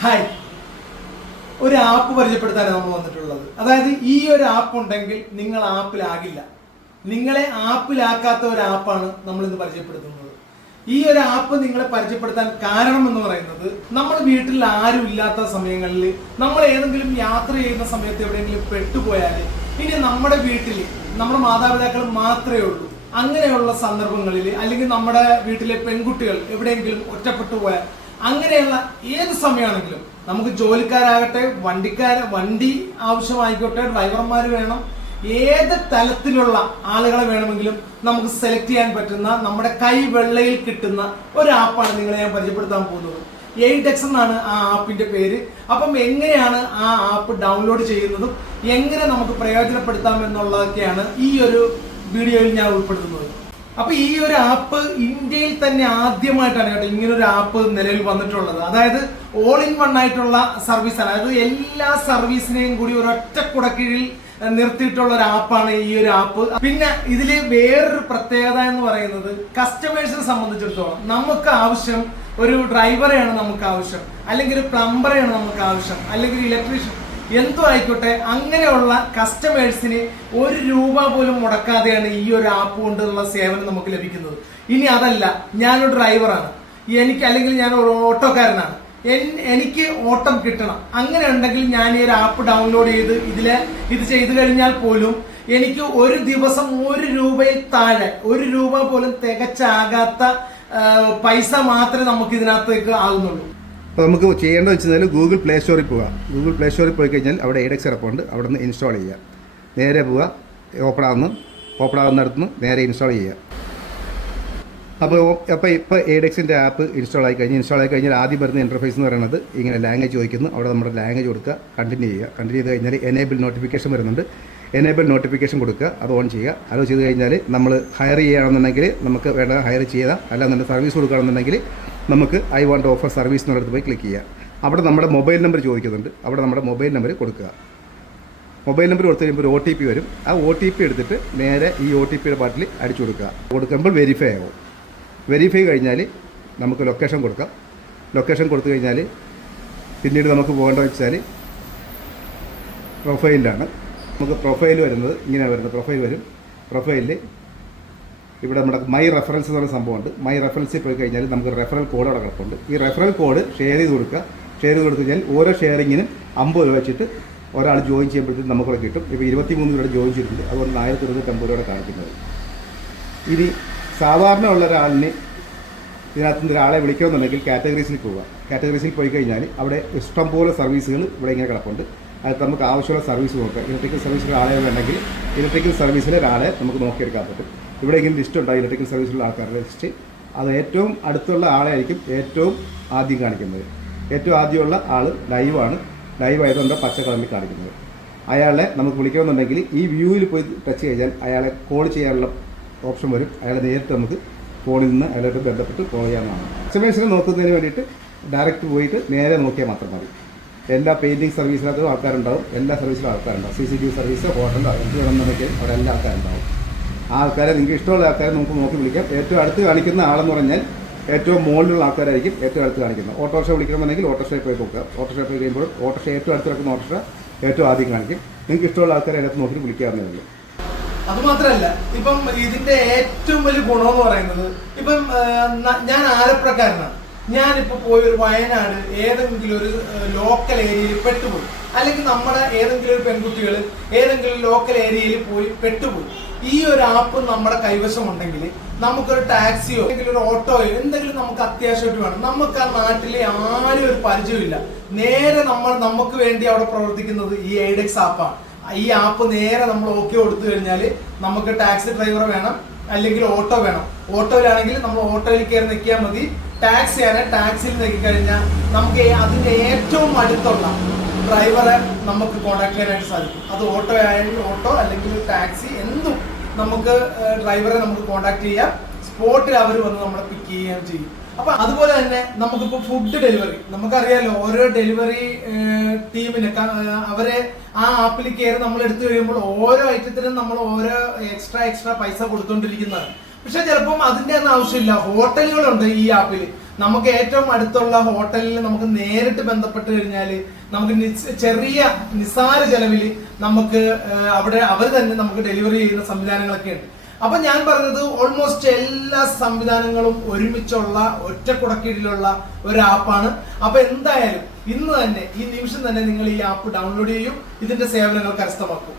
Hi ഒരു app പരിചയപ്പെടുത്താനാണ് നമ്മൾ വന്നിട്ടുള്ളത്. അതായത് ഈ ഒരു ആപ്പ് ഉണ്ടെങ്കിൽ നിങ്ങൾ ആപ്പിലാകില്ല നിങ്ങളെ ആപ്പിലാക്കാത്ത ഒരു ആപ്പാണ് നമ്മൾ ഇന്ന് പരിചയപ്പെടുത്തുന്നത്. ഈ ഒരു ആപ്പ് നിങ്ങളെ പരിചയപ്പെടുത്താൻ കാരണം എന്ന് പറയുന്നത് നമ്മൾ വീട്ടിൽ ആരും ഇല്ലാത്ത സമയങ്ങളിൽ നമ്മൾ ഏതെങ്കിലും യാത്ര ചെയ്യുന്ന സമയത്ത് എവിടെയെങ്കിലും പെട്ടുപോയാൽ ഇനി നമ്മുടെ വീട്ടിൽ നമ്മുടെ മാതാപിതാക്കൾ മാത്രമേ ഉള്ളൂ. അങ്ങനെയുള്ള സന്ദർഭങ്ങളിൽ അല്ലെങ്കിൽ നമ്മുടെ വീട്ടിലെ പെൺകുട്ടികൾ എവിടെയെങ്കിലും ഒറ്റപ്പെട്ടു പോയാൽ അങ്ങനെയുള്ള ഏത് സമയമാണെങ്കിലും നമുക്ക് ജോലിക്കാരാകട്ടെ വണ്ടിക്കാര വണ്ടി ആവശ്യമായിക്കോട്ടെ ഡ്രൈവർമാർ വേണം ഏത് തലത്തിലുള്ള ആളുകളെ വേണമെങ്കിലും നമുക്ക് സെലക്ട് ചെയ്യാൻ പറ്റുന്ന നമ്മുടെ കൈ വെള്ളയിൽ കിട്ടുന്ന ഒരു ആപ്പാണ് നിങ്ങളെ ഞാൻ പരിചയപ്പെടുത്താൻ പോകുന്നത്. എയ്ഡെക്സ് എന്നാണ് ആ ആപ്പിന്റെ പേര്. അപ്പം എങ്ങനെയാണ് ആ ആപ്പ് ഡൗൺലോഡ് ചെയ്യുന്നതും എങ്ങനെ നമുക്ക് പ്രയോജനപ്പെടുത്താം എന്നുള്ളതൊക്കെയാണ് ഈ ഒരു വീഡിയോയിൽ ഞാൻ ഉൾപ്പെടുത്തുന്നത്. അപ്പൊ ഈ ഒരു ആപ്പ് ഇന്ത്യയിൽ തന്നെ ആദ്യമായിട്ടാണ് കേട്ടോ ഇങ്ങനെ ഒരു ആപ്പ് നിലവിൽ വന്നിട്ടുള്ളത്. അതായത് ഓൾ ഇൻ വൺ ആയിട്ടുള്ള സർവീസാണ് അതായത് എല്ലാ സർവീസിനെയും കൂടി ഒരൊറ്റ കുടക്കീഴിൽ നിർത്തിയിട്ടുള്ള ഒരു ആപ്പാണ് ഈ ഒരു ആപ്പ് പിന്നെ ഇതിൽ വേറൊരു പ്രത്യേകത എന്ന് പറയുന്നത് കസ്റ്റമേഴ്സിനെ സംബന്ധിച്ചിടത്തോളം നമുക്ക് ആവശ്യം ഒരു ഡ്രൈവറെയാണ് നമുക്ക് ആവശ്യം. അല്ലെങ്കിൽ ഒരു പ്ലംബറെയാണ് നമുക്ക് ആവശ്യം. അല്ലെങ്കിൽ ഇലക്ട്രീഷ്യൻ എന്തോ ആയിക്കോട്ടെ അങ്ങനെയുള്ള കസ്റ്റമേഴ്സിന് ഒരു രൂപ പോലും മുടക്കാതെയാണ് ഈ ഒരു ആപ്പ് കൊണ്ടുള്ള സേവനം നമുക്ക് ലഭിക്കുന്നത്. ഇനി അതല്ല ഞാനൊരു ഡ്രൈവറാണ് എനിക്ക് അല്ലെങ്കിൽ ഞാൻ ഒരു ഓട്ടോക്കാരനാണ്. എനിക്ക് ഓട്ടം കിട്ടണം. അങ്ങനെ ഉണ്ടെങ്കിൽ ഞാൻ ഈ ഒരു ആപ്പ് ഡൗൺലോഡ് ചെയ്ത് ഇതിലെ ഇത് ചെയ്തു കഴിഞ്ഞാൽ പോലും എനിക്ക് ഒരു ദിവസം ഒരു രൂപയിൽ താഴെ ഒരു രൂപ പോലും തികച്ചാകാത്ത പൈസ മാത്രമേ നമുക്ക് ഇതിനകത്തേക്ക് ആകുന്നുള്ളൂ. അപ്പോൾ നമുക്ക് ചെയ്യേണ്ടത് വെച്ചാൽ ഗൂഗിൾ പ്ലേ സ്റ്റോറിൽ പോവുക. ഗൂഗിൾ പ്ലേ സ്റ്റോറിൽ പോയി കഴിഞ്ഞാൽ അവിടെ എയ്ഡെക്സ് ഉണ്ട് അവിടെ നിന്ന് ഇൻസ്റ്റാൾ ചെയ്യുക. നേരെ പോവുക ഓപ്പൺ ആകുന്നു ഓപ്പൺ ആകുന്നിടത്ത് നിന്ന് നേരെ ഇൻസ്റ്റാൾ ചെയ്യുക. അപ്പോൾ അപ്പോൾ ഇപ്പോൾ എയ്ഡെക്സിന്റെ ആപ്പ് ഇൻസ്റ്റാൾ ആയി കഴിഞ്ഞ് ഇൻസ്റ്റാൾ ആയി കഴിഞ്ഞാൽ ആദ്യം വരുന്ന ഇന്റർഫേസ് എന്ന് പറയുന്നത് ഇങ്ങനെ ലാംഗ്വേജ് ചോദിക്കുന്നു. അവിടെ നമ്മുടെ ലാംഗ്വേജ് കൊടുക്കുക കണ്ടിന്യൂ ചെയ്യുക. കണ്ടിന്യൂ ചെയ്ത് കഴിഞ്ഞാൽ എനേബിൾ നോട്ടിഫിക്കേഷൻ വരുന്നുണ്ട്. എനേബിൾ നോട്ടിഫിക്കേഷൻ കൊടുക്കുക അത് ഓൺ ചെയ്യുക. അത് ചെയ്ത് കഴിഞ്ഞാൽ നമ്മൾ ഹയർ ചെയ്യുകയാണെന്നുണ്ടെങ്കിൽ നമുക്ക് വേണ്ട ഹയർ ചെയ്യുക അല്ലാന്നുണ്ടെങ്കിൽ സർവീസ് കൊടുക്കുകയാണെന്നുണ്ടെങ്കിൽ നമുക്ക് ഐ വാണ്ട് ഓഫർ സർവീസ് എന്നുള്ളത് പോയി ക്ലിക്ക് ചെയ്യുക. അവിടെ നമ്മുടെ മൊബൈൽ നമ്പർ ചോദിക്കുന്നുണ്ട്. അവിടെ നമ്മുടെ മൊബൈൽ നമ്പർ കൊടുക്കുക. മൊബൈൽ നമ്പർ കൊടുത്തു കഴിയുമ്പോൾ ഒരു ഒ ടി പി വരും. ആ ഒ ടി പി എടുത്തിട്ട് നേരെ ഈ ഒ ടി പിയുടെ പാട്ടിൽ അടിച്ചു കൊടുക്കുക. കൊടുക്കുമ്പോൾ വെരിഫൈ ആവും. വെരിഫൈ കഴിഞ്ഞാൽ നമുക്ക് ലൊക്കേഷൻ കൊടുക്കാം. ലൊക്കേഷൻ കൊടുത്തു കഴിഞ്ഞാൽ പിന്നീട് നമുക്ക് പോകേണ്ടത് വെച്ചാൽ പ്രൊഫൈലിലാണ് നമുക്ക് പ്രൊഫൈൽ വരുന്നത് ഇങ്ങനെയാണ് വരുന്നത്. പ്രൊഫൈൽ വരും. പ്രൊഫൈലിൽ ഇവിടെ നമ്മുടെ മൈ റെഫറൻസ് എന്ന് പറയുന്ന സംഭവമുണ്ട്. മൈ റെഫറൻസിൽ പോയി കഴിഞ്ഞാൽ നമുക്ക് റെഫറൽ കോഡ് അവിടെ കിടപ്പുണ്ട്. ഈ റെഫറൽ കോഡ് ഷെയർ ചെയ്ത് കൊടുക്കുക. ഷെയർ ചെയ്ത് കൊടുത്തു കഴിഞ്ഞാൽ ഓരോ ഷെയറിങ്ങിനും അമ്പത് രൂപ വെച്ചിട്ട് ഒരാൾ ജോയിൻ ചെയ്യുമ്പോഴത്തേക്കും നമുക്കിവിടെ കിട്ടും. ഇപ്പോൾ ഇരുപത്തി മൂന്ന് രൂപയുടെ ജോയിൻ ചെയ്തിട്ടുണ്ട്. അതുകൊണ്ട് ആയിരത്തി ഇരുന്നൂറ്റമ്പത് രൂപയുടെ കാണിക്കുന്നത്. ഇനി സാധാരണ ഉള്ള ഒരാളിന് ഇതിനകത്ത് നിന്ന് ഒരാളെ വിളിക്കണമെന്നുണ്ടെങ്കിൽ കാറ്റഗറീസിൽ പോവുക. കാറ്റഗറീസിൽ പോയി കഴിഞ്ഞാൽ അവിടെ ഇഷ്ടം പോലെ സർവീസുകൾ ഇവിടെ ഇങ്ങനെ കിടപ്പുണ്ട്. അത് നമുക്ക് ആവശ്യമുള്ള സർവീസ് നോക്കാം. ഇലക്ട്രിക്കൽ സർവീസിൽ വേണമെങ്കിൽ ഇലക്ട്രിക്കൽ സർവീസിലെ ഒരാളെ നമുക്ക് നോക്കിയെടുക്കാൻ പറ്റും. ഇവിടെ ഇങ്ങനെ ലിസ്റ്റ് ഉണ്ടാകും ഇലക്ട്രിക്കൽ സർവീസിലുള്ള ആൾക്കാരുടെ ലിസ്റ്റ് അത് ഏറ്റവും അടുത്തുള്ള ആളായിരിക്കും ഏറ്റവും ആദ്യം കാണിക്കുന്നത്. ഏറ്റവും ആദ്യമുള്ള ആൾ ലൈവാണ് ലൈവ് ആയതുകൊണ്ട് പച്ച കളറിൽ കാണിക്കുന്നത്. അയാളെ നമുക്ക് വിളിക്കണമെന്നുണ്ടെങ്കിൽ ഈ വ്യൂവിൽ പോയി ടച്ച് ചെയ്താൽ അയാളെ കോൾ ചെയ്യാനുള്ള ഓപ്ഷൻ വരും. അയാളെ നേരിട്ട് നമുക്ക് ഫോണിൽ നിന്ന് അയാളായിട്ട് ബന്ധപ്പെട്ട് കോൾ ചെയ്യാവുന്നതാണ്. കസ്റ്റമേഴ്സിനെ നോക്കുന്നതിന് വേണ്ടിയിട്ട് ഡയറക്റ്റ് പോയിട്ട് നേരെ നോക്കിയാൽ മാത്രം മതി. എല്ലാ പെയിന്റിങ് സർവീസിനകത്തും ആൾക്കാരുണ്ടാവും. എല്ലാ സർവീസിലും ആൾക്കാരുണ്ടാവും. C C T V service hotel എന്ത് വേണമെന്നുണ്ടെങ്കിൽ അവിടെ എല്ലാ ആൾക്കാരുണ്ടാവും. ആൾക്കാരെ നിങ്ങൾക്ക് ഇഷ്ടമുള്ള ആൾക്കാരെ നമുക്ക് നോക്കി വിളിക്കാം. ഏറ്റവും അടുത്ത് കാണിക്കുന്ന ആളെന്ന് പറഞ്ഞാൽ ഏറ്റവും മുകളിലുള്ള ആൾക്കാരായിരിക്കും ഏറ്റവും അടുത്ത് കാണിക്കുന്നത്. ഓട്ടോറിക്ഷ വിളിക്കണമെന്നുണ്ടെങ്കിൽ ഓട്ടോറിക്ഷയിൽ പോയി നോക്കുക. ഓട്ടോറിക്ഷയിൽ പോയി കഴിയുമ്പോൾ ഓട്ടോറിക്ഷ ഏറ്റവും അടുത്ത് കിടക്കുന്ന ഓട്ടോറിക്ഷ ഏറ്റവും ആദ്യം കാണിക്കും. നിങ്ങൾക്ക് ഇഷ്ടമുള്ള ആൾക്കാരെ അതിനകത്ത് നോക്കി വിളിക്കാവുന്നേ ഉള്ളൂ അത് മാത്രല്ല ഇപ്പം ഇതിന്റെ ഏറ്റവും വലിയ ഗുണം എന്ന് പറയുന്നത് ഇപ്പം ഞാൻ ആലപ്പുഴക്കാരനാണ്. ഞാനിപ്പോ പോയി ഒരു വയനാട് ഏതെങ്കിലും ഒരു ലോക്കൽ ഏരിയയിൽ പെട്ടുപോയി. അല്ലെങ്കിൽ നമ്മുടെ ഏതെങ്കിലും ഒരു പെൺകുട്ടികൾ ഏതെങ്കിലും ലോക്കൽ ഏരിയയിൽ പോയി പെട്ടുപോയി. ഈ ഒരു ആപ്പ് നമ്മുടെ കൈവശം ഉണ്ടെങ്കിൽ നമുക്കൊരു ടാക്സിയോ അല്ലെങ്കിൽ ഒരു ഓട്ടോയോ എന്തെങ്കിലും നമുക്ക് അത്യാവശ്യമായിട്ട് വേണം. നമുക്ക് ആ നാട്ടിലെ ആരും ഒരു പരിചയമില്ല നേരെ നമ്മൾ നമുക്ക് വേണ്ടി അവിടെ പ്രവർത്തിക്കുന്നത് ഈ എയ്ഡെക്സ് ആപ്പാണ്. ഈ ആപ്പ് നേരെ നമ്മൾ ഓക്കെ കൊടുത്തു കഴിഞ്ഞാൽ നമുക്ക് ടാക്സി ഡ്രൈവർ വേണം അല്ലെങ്കിൽ ഓട്ടോ വേണം. ഓട്ടോയിലാണെങ്കിൽ നമ്മൾ ഓട്ടോയിൽ കയറി നിൽക്കിയാൽ മതി. ടാക്സി ആണ് ടാക്സിയിൽ കഴിഞ്ഞാൽ നമുക്ക് അതിന്റെ ഏറ്റവും അടുത്തുള്ള ഡ്രൈവറെ നമുക്ക് കോൺടാക്ട് ചെയ്യാനായിട്ട് സാധിക്കും. അത് ഓട്ടോ ആയാലും ഓട്ടോ അല്ലെങ്കിൽ ടാക്സി എന്തും നമുക്ക് ഡ്രൈവറെ നമുക്ക് കോൺടാക്ട് ചെയ്യാം. സ്പോട്ടിൽ അവർ വന്ന് നമ്മളെ പിക്ക് ചെയ്യുകയും ചെയ്യും. അപ്പൊ അതുപോലെ തന്നെ നമുക്കിപ്പോ ഫുഡ് ഡെലിവറി നമുക്കറിയാലോ ഓരോ ഡെലിവറി ടീമിന് അവരെ ആ ആപ്പിൽ കയറി നമ്മൾ എടുത്തു കഴിയുമ്പോൾ ഓരോ ഐറ്റത്തിനും നമ്മൾ ഓരോ എക്സ്ട്രാ എക്സ്ട്രാ പൈസ കൊടുത്തോണ്ടിരിക്കുന്നതാണ് പക്ഷെ ചിലപ്പം അതിന്റെ ഒന്നും ആവശ്യമില്ല. ഹോട്ടലുകളുണ്ട് ഈ ആപ്പിൽ. നമുക്ക് ഏറ്റവും അടുത്തുള്ള ഹോട്ടലിൽ നമുക്ക് നേരിട്ട് ബന്ധപ്പെട്ട് കഴിഞ്ഞാൽ നമുക്ക് ചെറിയ നിസാര ചെലവിൽ നമുക്ക് അവിടെ അവർ തന്നെ നമുക്ക് ഡെലിവറി ചെയ്യുന്ന സംവിധാനങ്ങളൊക്കെ ഉണ്ട്. അപ്പൊ ഞാൻ പറഞ്ഞത് ഓൾമോസ്റ്റ് എല്ലാ സംവിധാനങ്ങളും ഒരുമിച്ചുള്ള ഒറ്റ കുടക്കീഴിലുള്ള ഒരു ആപ്പാണ്. അപ്പൊ എന്തായാലും ഇന്ന് തന്നെ ഈ നിമിഷം തന്നെ നിങ്ങൾ ഈ ആപ്പ് ഡൗൺലോഡ് ചെയ്യും ഇതിന്റെ സേവനങ്ങൾ കരസ്ഥമാക്കും.